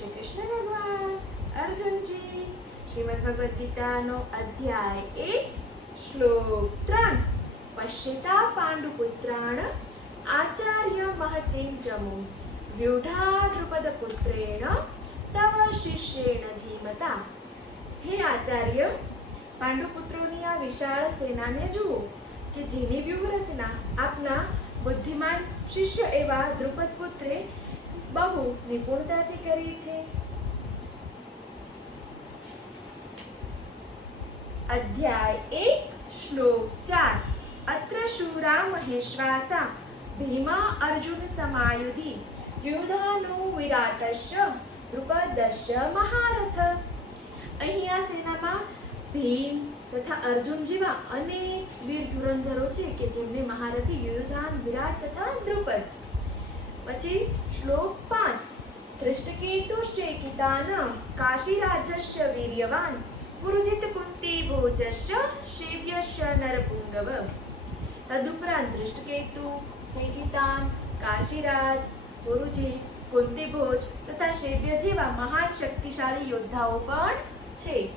શ્રી કૃષ્ણ ભગવાન અર્જુનજી શ્રીમદ ભગવદ ગીતાનો અધ્યાય 1 શ્લોક 3 પશ્યતા પાંડુપુત્રાણ આચાર્ય મહતીમ ચમુ વ્યુઢા દ્રુપદ પુત્રેણ તવ શિષ્યેણ ધીમતા. હે આચાર્ય, પાંડુપુત્રોની આ વિશાળ સેનાને જુઓ કે જેની વ્યૂહરચના આપના બુદ્ધિમાન શિષ્ય એવા દ્રુપદ પુત્રે બહુ નિપુણતાથી કરી છે. અધ્યાય 1 શ્લોક 4 અત્ર શૂરા મહેશ્વાસા ભીમા અર્જુન સમાયુધિ યુધાનો વિરાટસ્ય દ્રુપદસ્ય મહારથ. અહીં આ સેનામાં ભીમ તથા અર્જુન જેવા અનેક વીર ધુરંધરો છે કે જેમને મહારથી યુધાન, વિરાટ તથા દ્રુપદ. પછી શ્લોક 5 ધૃષ્ટકેતુશ્ચેકિતાન કાશીરાજસ્ય વીર્યવાન પુરુજિત કુંતી ભોજસ્ય શૈવ્યસ્ય નરપુંગવ. તદુપરાંત ધૃષ્ટકેતુ, ચેકિતાન, કાશીરાજ, પુરુજિત, કુંતી ભોજ તથા શૈવ્ય જેવા મહાન શક્તિશાળી યોદ્ધાઓ પણ છે.